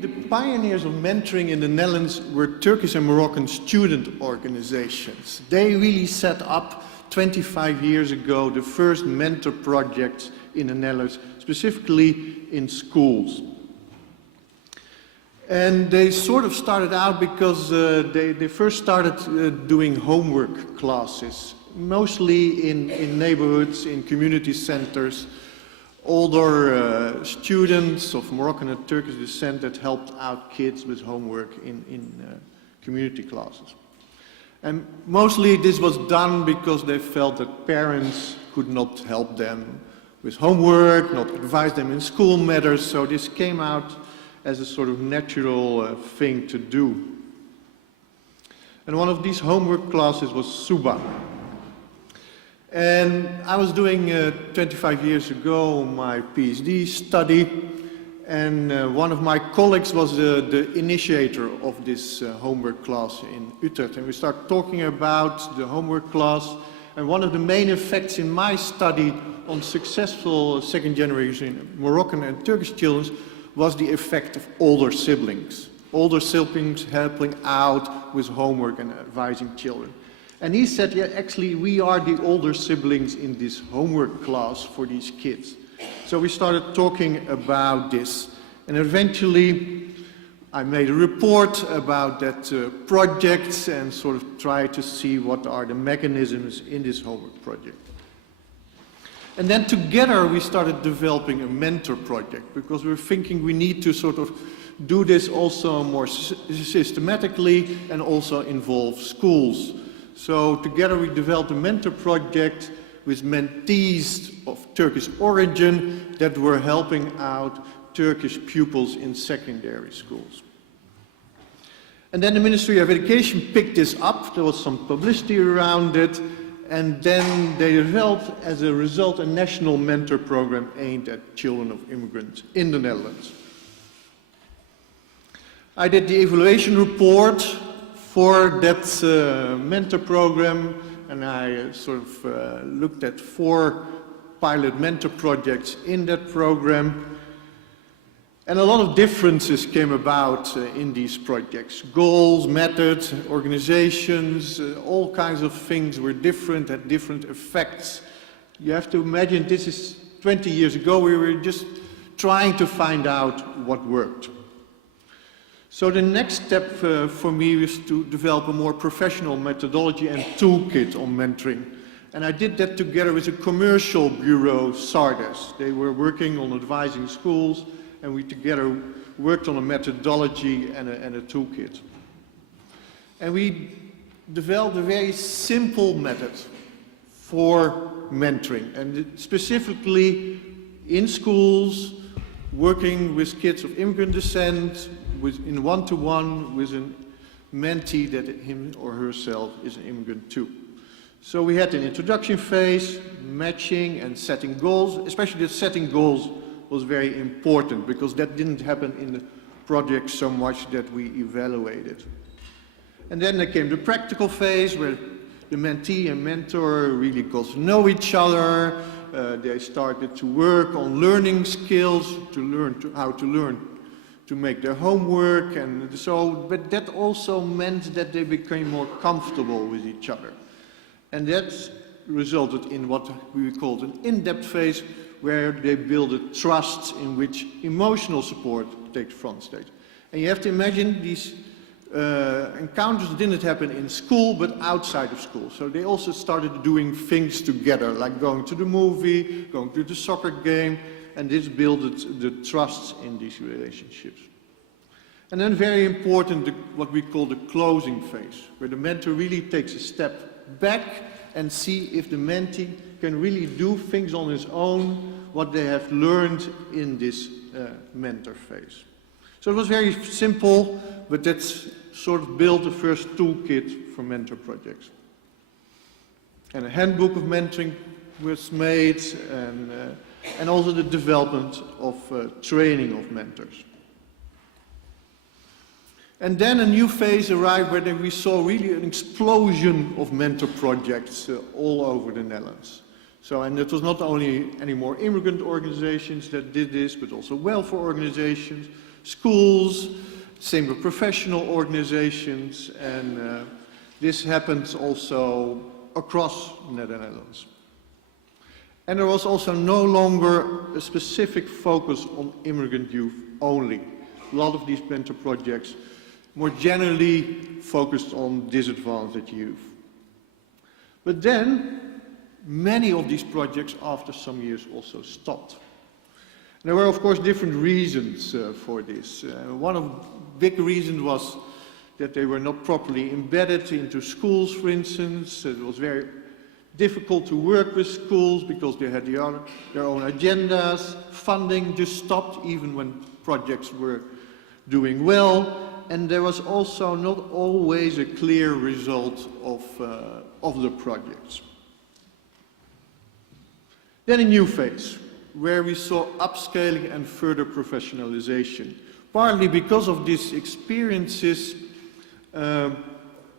The pioneers of mentoring in the Netherlands were Turkish and Moroccan student organizations. They really set up 25 years ago the first mentor projects in the Netherlands, specifically in schools. And they sort of started out because they first started doing homework classes, mostly in neighborhoods, in community centers. Older students of Moroccan and Turkish descent that helped out kids with homework in community classes. And mostly this was done because they felt that parents could not help them with homework, not advise them in school matters, so this came out as a sort of natural thing to do. And one of these homework classes was Suba. And I was doing 25 years ago my PhD study, and one of my colleagues was the initiator of this homework class in Utrecht. And we started talking about the homework class, and one of the main effects in my study on successful second generation Moroccan and Turkish children was the effect of older siblings. Older siblings helping out with homework and advising children. And he said, yeah, actually we are the older siblings in this homework class for these kids. So we started talking about this. And eventually I made a report about that project and sort of tried to see what are the mechanisms in this homework project. And then together we started developing a mentor project because we were thinking we need to sort of do this also more systematically and also involve schools. So together we developed a mentor project with mentees of Turkish origin that were helping out Turkish pupils in secondary schools. And then the Ministry of Education picked this up. There was some publicity around it. And then they developed, as a result, a national mentor program aimed at children of immigrants in the Netherlands. I did the evaluation report for that mentor program, and I sort of looked at 4 pilot mentor projects in that program. And a lot of differences came about in these projects. Goals, methods, organizations, all kinds of things were different, had different effects. You have to imagine this is 20 years ago, we were just trying to find out what worked. So the next step for me was to develop a more professional methodology and toolkit on mentoring. And I did that together with a commercial bureau, Sardes. They were working on advising schools, and we together worked on a methodology and a toolkit. And we developed a very simple method for mentoring, and specifically in schools, working with kids of immigrant descent, in one-to-one with a mentee that him or herself is an immigrant too. So we had an introduction phase, matching and setting goals, especially the setting goals was very important because that didn't happen in the project so much that we evaluated. And then there came the practical phase where the mentee and mentor really got to know each other. They started to work on learning skills, to learn how to learn to make their homework, and so, but that also meant that they became more comfortable with each other. And that resulted in what we called an in-depth phase, where they build a trust in which emotional support takes front stage. And you have to imagine these encounters didn't happen in school, but outside of school. So they also started doing things together, like going to the movie, going to the soccer game, and this built the trust in these relationships. And then very important, what we call the closing phase, where the mentor really takes a step back and see if the mentee can really do things on his own, what they have learned in this mentor phase. So it was very simple, but that's sort of built the first toolkit for mentor projects. And a handbook of mentoring was made, and also the development of training of mentors. And then a new phase arrived where we saw really an explosion of mentor projects all over the Netherlands. So, and it was not only any more immigrant organizations that did this, but also welfare organizations, schools, same with professional organizations, and this happens also across the Netherlands. And there was also no longer a specific focus on immigrant youth only. A lot of these mentor projects more generally focused on disadvantaged youth. But then, many of these projects after some years also stopped. There were of course different reasons for this. One of the big reasons was that they were not properly embedded into schools, for instance. It was very difficult to work with schools because they had their own agendas. Funding just stopped even when projects were doing well. And there was also not always a clear result of the projects. Then a new phase, where we saw upscaling and further professionalization. Partly because of these experiences, the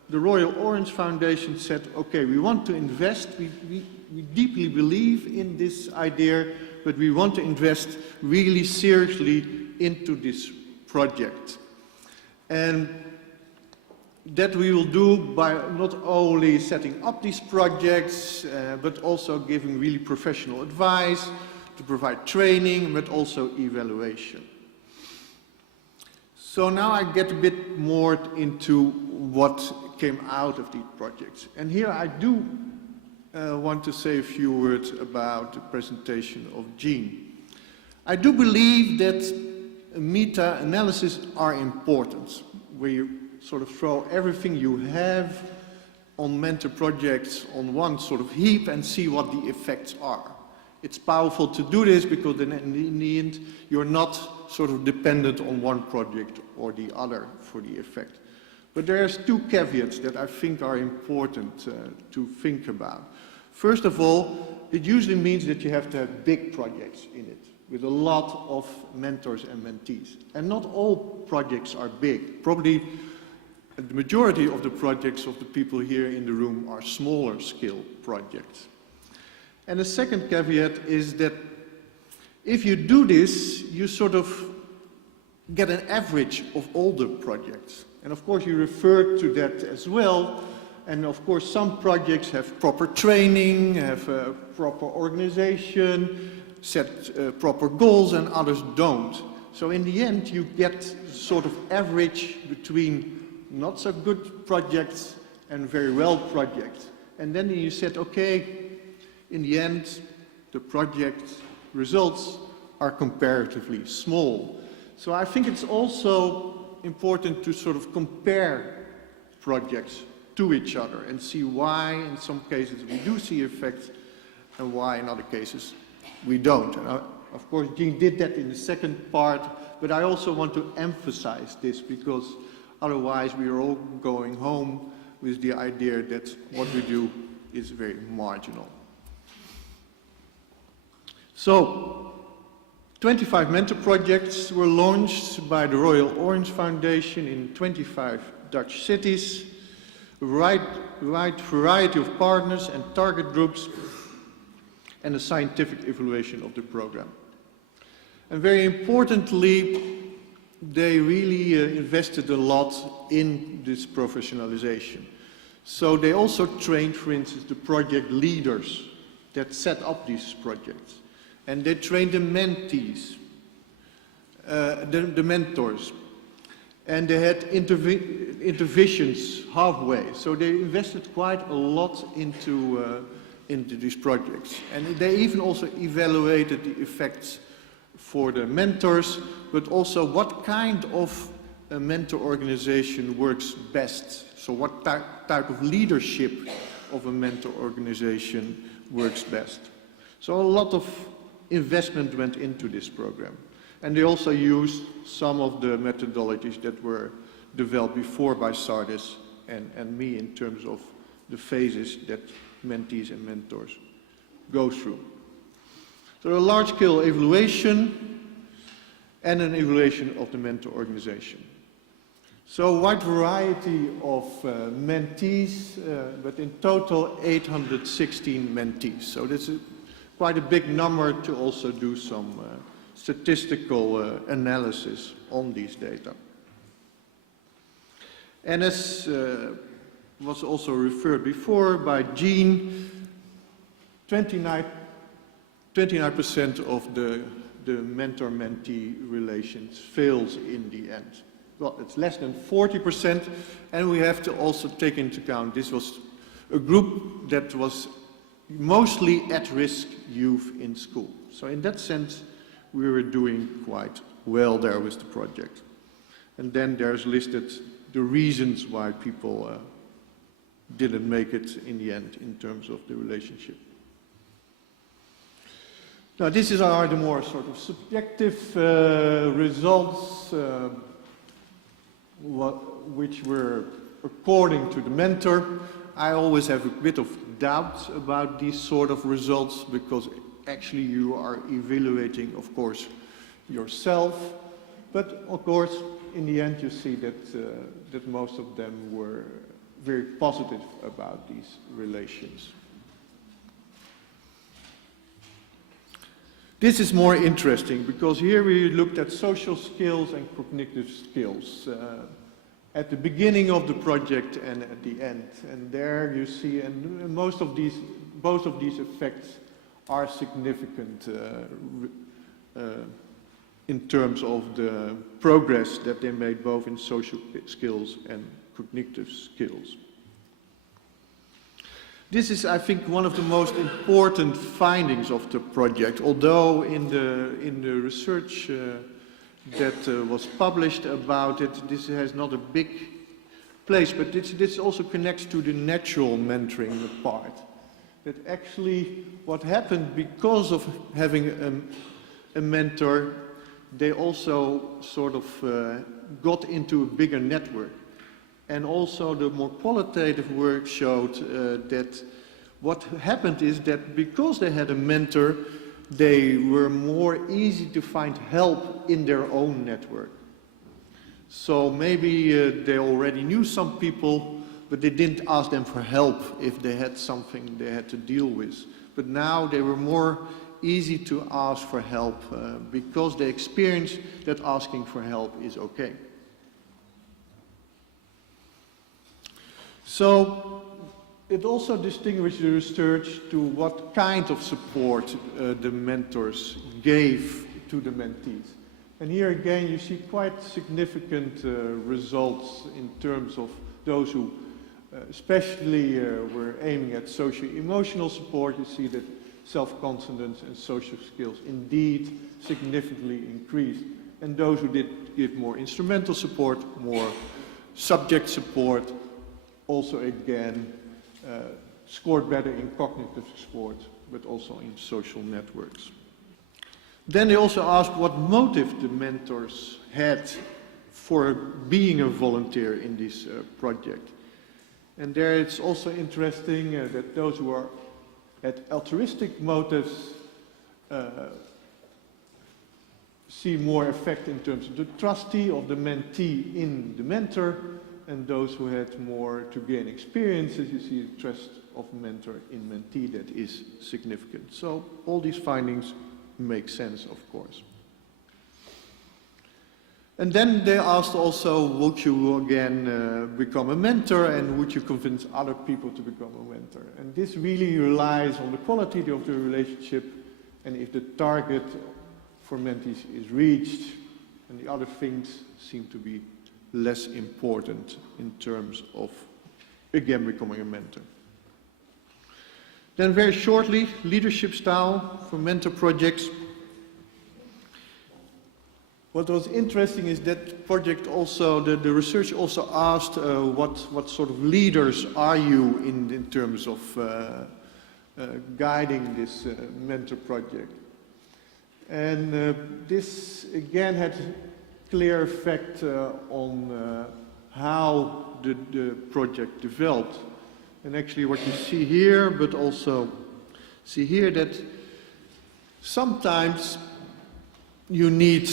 Royal Orange Foundation said, okay, we want to invest, we deeply believe in this idea, but we want to invest really seriously into this project. And that we will do by not only setting up these projects, but also giving really professional advice, to provide training, but also evaluation. So now I get a bit more into what came out of these projects. And here I do want to say a few words about the presentation of Jean. I do believe that meta-analysis are important, where you sort of throw everything you have on mentor projects on one sort of heap and see what the effects are. It's powerful to do this because then in the end you're not sort of dependent on one project or the other for the effect. But there's two caveats that I think are important to think about. First of all, it usually means that you have to have big projects in it, with a lot of mentors and mentees. And not all projects are big. Probably the majority of the projects of the people here in the room are smaller scale projects. And the second caveat is that if you do this, you sort of get an average of all the projects. And of course you refer to that as well. And of course some projects have proper training, have a proper organization, set proper goals, and others don't. So in the end you get sort of average between not so good projects and very well projects. And then you said, okay, in the end the project results are comparatively small. So I think it's also important to sort of compare projects to each other and see why in some cases we do see effects and why in other cases we don't. And of course Jean did that in the second part, but I also want to emphasize this because otherwise we are all going home with the idea that what we do is very marginal. So, 25 mentor projects were launched by the Royal Orange Foundation in 25 Dutch cities, a wide variety of partners and target groups, and a scientific evaluation of the program. And very importantly, they really invested a lot in this professionalization. So they also trained, for instance, the project leaders that set up these projects. And they trained the mentees, the mentors. And they had interventions halfway. So they invested quite a lot into these projects. And they even also evaluated the effects for the mentors, but also what kind of a mentor organization works best. So what type of leadership of a mentor organization works best. So a lot of investment went into this program. And they also used some of the methodologies that were developed before by Sardis and me in terms of the phases that mentees and mentors go through. So a large-scale evaluation and an evaluation of the mentor organization. So a wide variety of mentees, but in total 816 mentees. So this is quite a big number to also do some statistical analysis on these data. And as was also referred before by Jean, 29% of the mentor-mentee relations fails in the end. Well, it's less than 40%, and we have to also take into account this was a group that was mostly at-risk youth in school. So in that sense, we were doing quite well there with the project. And then there's listed the reasons why people didn't make it in the end in terms of the relationship. Now this are the more sort of subjective results which were according to the mentor. I always have a bit of doubt about these sort of results because actually you are evaluating, of course, yourself. But of course, in the end, you see that most of them were very positive about these relations. This is more interesting because here we looked at social skills and cognitive skills at the beginning of the project and at the end. And there you see, and both of these effects are significant in terms of the progress that they made both in social skills and cognitive skills. This is, I think, one of the most important findings of the project, although in the research that was published about it, this has not a big place, but this also connects to the natural mentoring part. That actually what happened because of having a mentor, they also sort of got into a bigger network. And also the more qualitative work showed that what happened is that because they had a mentor, they were more easy to find help in their own network. So maybe they already knew some people, but they didn't ask them for help if they had something they had to deal with. But now they were more easy to ask for help because they experienced that asking for help is okay. So it also distinguished the research to what kind of support the mentors gave to the mentees. And here again you see quite significant results in terms of those who especially were aiming at socio-emotional support. You see that self-confidence and social skills indeed significantly increased. And those who did give more instrumental support, more subject support, also again scored better in cognitive support, but also in social networks. Then they also asked what motive the mentors had for being a volunteer in this project. And there it's also interesting that those who are at altruistic motives see more effect in terms of the trustee of the mentee in the mentor, and those who had more to gain experiences, you see the trust of mentor in mentee that is significant. So all these findings make sense, of course. And then they asked also, would you again become a mentor, and would you convince other people to become a mentor? And this really relies on the quality of the relationship, and if the target for mentees is reached, and the other things seem to be less important in terms of, again, becoming a mentor. Then very shortly, leadership style for mentor projects. What was interesting is that project also, the research also asked what sort of leaders are you in terms of guiding this mentor project. And this again had clear effect on how the project developed. And actually what you see here, but also see here, that sometimes you need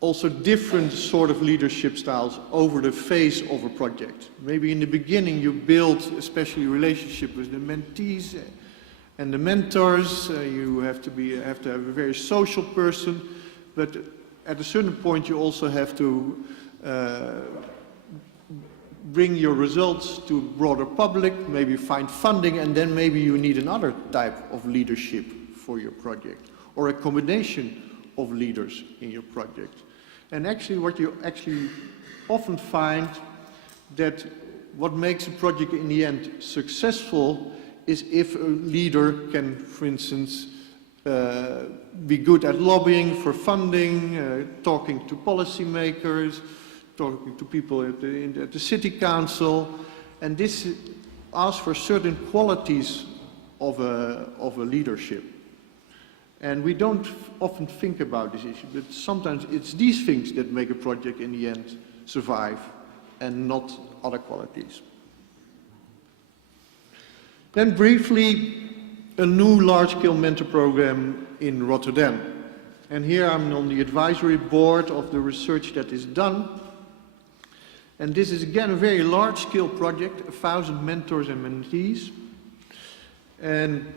also different sort of leadership styles over the phase of a project. Maybe in the beginning you build especially relationship with the mentees And the mentors, you have to have a very social person, but at a certain point you also have to bring your results to a broader public, maybe find funding, and then maybe you need another type of leadership for your project, or a combination of leaders in your project. And actually what you actually often find that what makes a project in the end successful is if a leader can, for instance, be good at lobbying for funding, talking to policymakers, talking to people at the city council, and this asks for certain qualities of a leadership. And we don't often think about this issue, but sometimes it's these things that make a project in the end survive and not other qualities. Then briefly, a new large-scale mentor program in Rotterdam. And here I'm on the advisory board of the research that is done. And this is again a very large-scale project, 1,000 mentors and mentees. And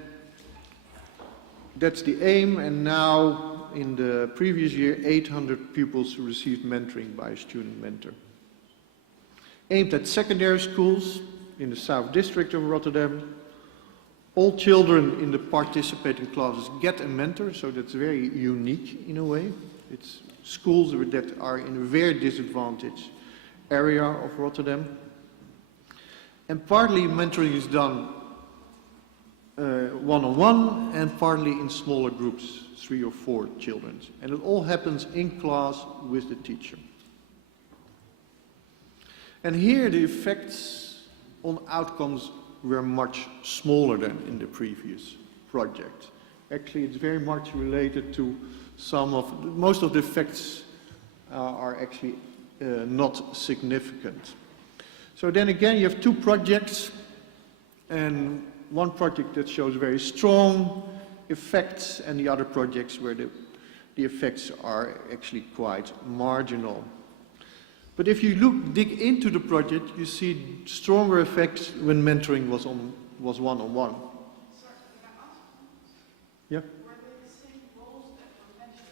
that's the aim, and now in the previous year 800 pupils received mentoring by a student mentor. Aimed at secondary schools in the South District of Rotterdam. All children in the participating classes get a mentor, so that's very unique in a way. It's schools that are in a very disadvantaged area of Rotterdam. And partly mentoring is done one-on-one and partly in smaller groups, 3 or 4 children. And it all happens in class with the teacher. And here the effects on outcomes were much smaller than in the previous project. Actually, it's very much related to most of the effects are actually not significant. So then again, you have 2 projects, and one project that shows very strong effects, and the other projects where the effects are actually quite marginal. But if you dig into the project, you see stronger effects when mentoring was one-on-one. Sorry, can I ask? Yeah. Were they the same roles that were mentioned?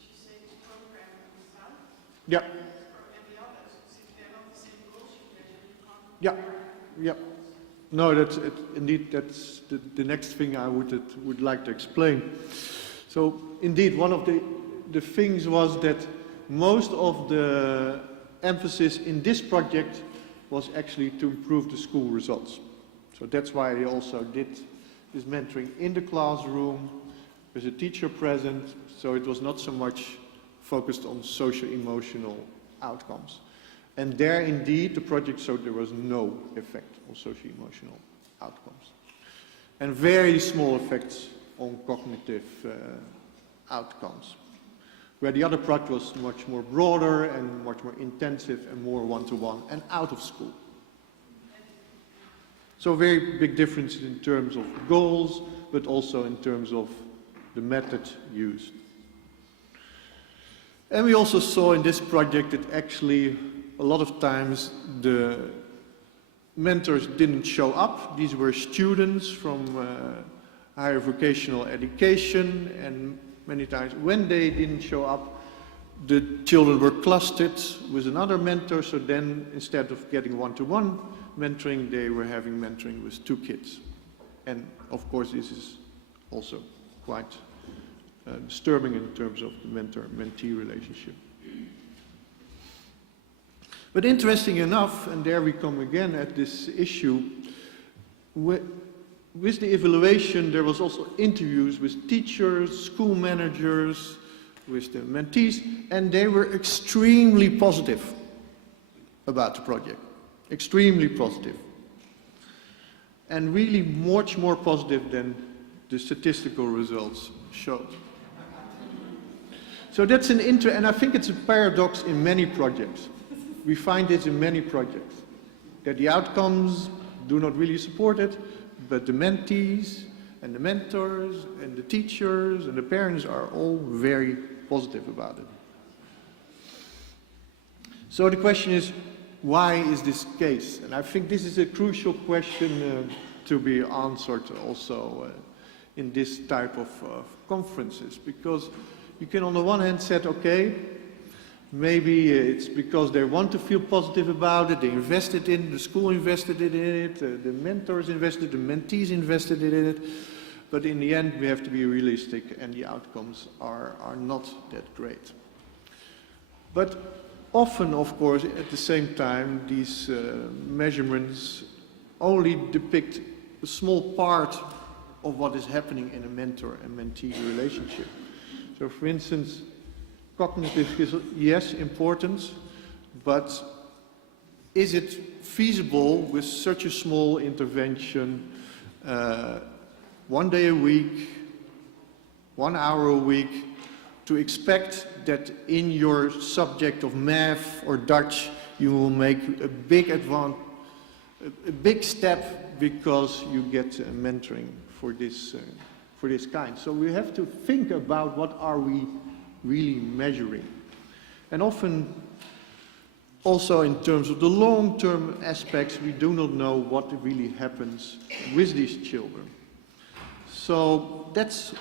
Did you say this program in the South? Yeah. And the others, since they're not the same roles you mentioned, you can't Yeah. compare. Yeah. No, that's it. Indeed, that's the next thing I would like to explain. So indeed, one of the things was that most of the emphasis in this project was actually to improve the school results. So that's why they also did this mentoring in the classroom with a teacher present. So it was not so much focused on socio-emotional outcomes. And there indeed the project showed there was no effect on socio-emotional outcomes. And very small effects on cognitive outcomes. Where the other project was much more broader and much more intensive and more one-to-one and out of school. So very big differences in terms of goals, but also in terms of the method used. And we also saw in this project that actually a lot of times the mentors didn't show up. These were students from higher vocational education, and many times when they didn't show up, the children were clustered with another mentor, so then instead of getting one-to-one mentoring, they were having mentoring with 2 kids. And of course this is also quite disturbing in terms of the mentor-mentee relationship. But interesting enough, and there we come again at this issue, with the evaluation there was also interviews with teachers, school managers, with the mentees, and they were extremely positive about the project. Extremely positive. And really much more positive than the statistical results showed. So that's and I think it's a paradox in many projects. We find this in many projects, that the outcomes do not really support it, but the mentees and the mentors and the teachers and the parents are all very positive about it. So the question is, why is this case? And I think this is a crucial question to be answered also in this type of conferences, because you can on the one hand say, okay, maybe it's because they want to feel positive about it, they invested in it, the school invested in it, the mentors invested, the mentees invested in it, but in the end we have to be realistic and the outcomes are not that great. But often, of course, at the same time, these measurements only depict a small part of what is happening in a mentor and mentee relationship. So for instance, cognitive skills, yes, important, but is it feasible with such a small intervention, 1 day a week, 1 hour a week, to expect that in your subject of math or Dutch you will make a big step because you get mentoring for this kind. So we have to think about what are we really measuring. And often, also in terms of the long-term aspects, we do not know what really happens with these children. So that's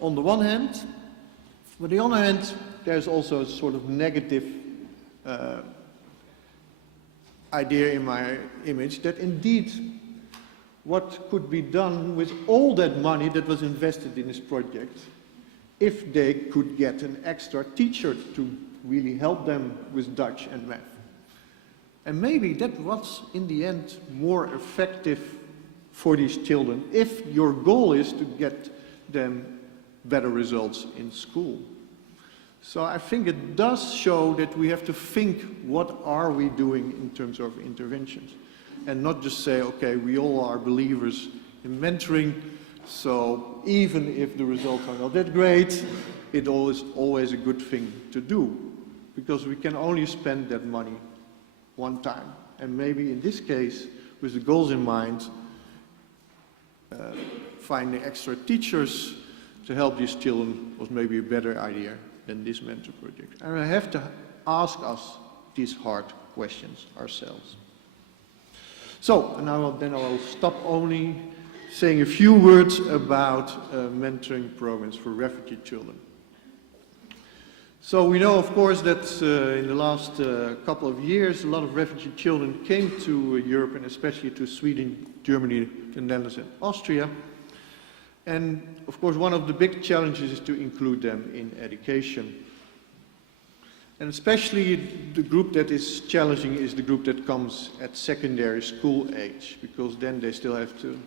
on the one hand. On the other hand, there's also a sort of negative idea in my image that indeed what could be done with all that money that was invested in this project if they could get an extra teacher to really help them with Dutch and math. And maybe that was in the end more effective for these children if your goal is to get them better results in school. So I think it does show that we have to think what are we doing in terms of interventions and not just say, okay, we all are believers in mentoring, so even if the results are not that great, it is always a good thing to do because we can only spend that money one time. And maybe in this case, with the goals in mind, finding extra teachers to help these children was maybe a better idea than this mentor project. And we have to ask us these hard questions ourselves. So, and then I will stop only saying a few words about mentoring programs for refugee children. So we know, of course, that in the last couple of years, a lot of refugee children came to Europe, and especially to Sweden, Germany, the Netherlands, and Austria. And of course, one of the big challenges is to include them in education. And especially the group that is challenging is the group that comes at secondary school age, because then they still have to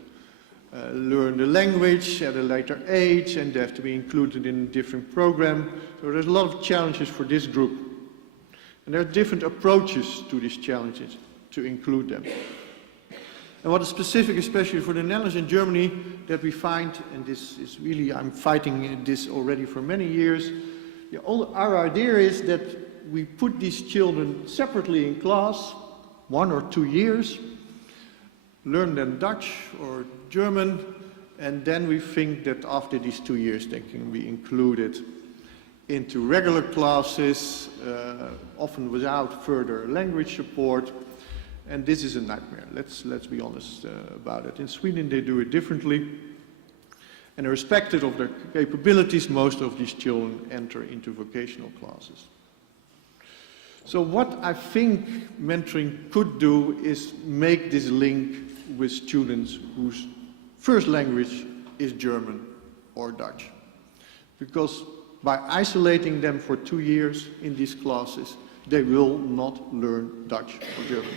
learn the language at a later age, and they have to be included in a different program. So there's a lot of challenges for this group. And there are different approaches to these challenges to include them. And what is specific, especially for the Netherlands and Germany, that we find, and this is really, I'm fighting this already for many years, our idea is that we put these children separately in class, 1 or 2 years, learn them Dutch or German, and then we think that after these 2 years they can be included into regular classes, often without further language support. And this is a nightmare, let's be honest about it. In Sweden they do it differently, and irrespective of their capabilities, most of these children enter into vocational classes. So what I think mentoring could do is make this link with students whose first language is German or Dutch. Because by isolating them for 2 years in these classes, they will not learn Dutch or German.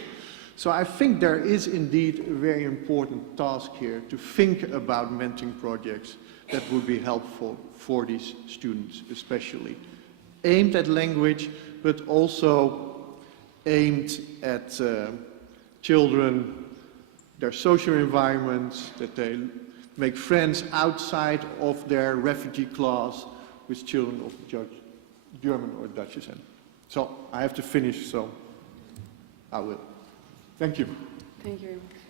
So I think there is indeed a very important task here to think about mentoring projects that would be helpful for these students, especially aimed at language, but also aimed at children, their social environments, that they make friends outside of their refugee class with children of German or Dutch descent. So I have to finish, so I will. Thank you. Thank you very much.